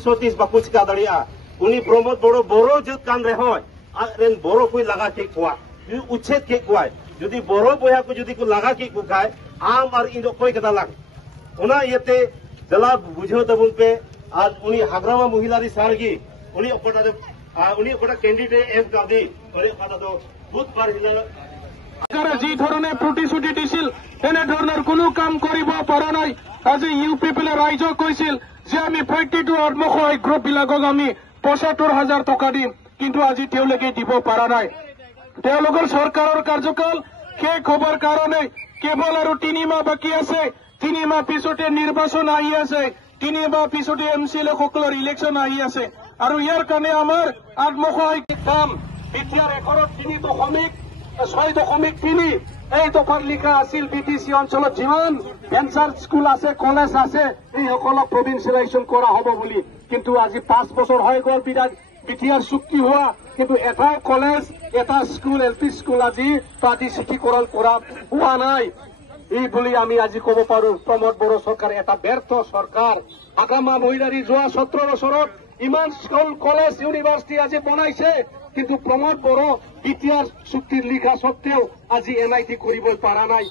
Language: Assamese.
सतीश बाकू चिका दाड़िया उनी प्रमोद बड़ो बड़ो जुत कान रहे रेन बड़ो कोई लगा के कुआ उच्छेद के कुआ जुदी बड़ो बया को जुदी को लगा के कुखाय आम और इन कोई कदा लाग उना येते जला बुझो तबुन पे आज उनी हाग्रामा महिलारी सारगी उनी ओकटा कैंडिडेट एम कादी उनी ओकटा तो बुधबार हिला जी धरणे प्रतिश्रुति दिছিল তেনে ধৰণৰ কোনো কাম কৰিব পৰা নাই। আজি ইউ পিপলে ৰাইজক কৈছিল যে আমি প্ৰত্যেকটো আত্মসহায়ক গ্ৰুপ বিলাকক আমি ৭৫,০০০ টকা দিম, কিন্তু আজি তেওঁলোকে দিব পৰা নাই। তেওঁলোকৰ চৰকাৰৰ কাৰ্যকাল শেষ হবৰ কাৰণে কেৱল আৰু ৩ মাহ বাকী আছে। ৩ মাহ পিছতে নিৰ্বাচন আহি আছে, ৩ মাহ পিছতে এমচিএলএ সকলৰ ইলেকশ্যন আহি আছে আৰু ইয়াৰ কাৰণে আমাৰ আত্মসহায়ক কাম বিটিআৰ ৬.৩ এই দফাত লিখা আছিল বিটিচি অঞ্চলত যিমান ভেঞ্চাৰ স্কুল আছে কলেজ আছে এই সকলক প্ৰভিন্সিয়েলাইজেশ্যন কৰা হ'ব বুলি, কিন্তু আজি ৫ বছৰ হৈ গ'ল বিটিআৰ চুক্তি হোৱা, কিন্তু এটা কলেজ এটা স্কুল এলপি স্কুল আজি প্ৰাতিষ্ঠাতিকৰণ কৰা হোৱা নাই। এই বুলি আমি আজি ক'ব পাৰো প্ৰমোদ বড়ো চৰকাৰ এটা ব্যৰ্থ চৰকাৰ। হাগ্ৰামা মহিলাৰী যোৱা ১৭ বছৰত ইমান স্কুল কলেজ ইউনিভাৰ্চিটি আজি বনাইছে, কিন্তু প্ৰমোদ বড়ো বিটিআৰ চুক্তিৰ লিখা সত্ত্বেও আজি এনআইটি কৰিব পৰা নাই।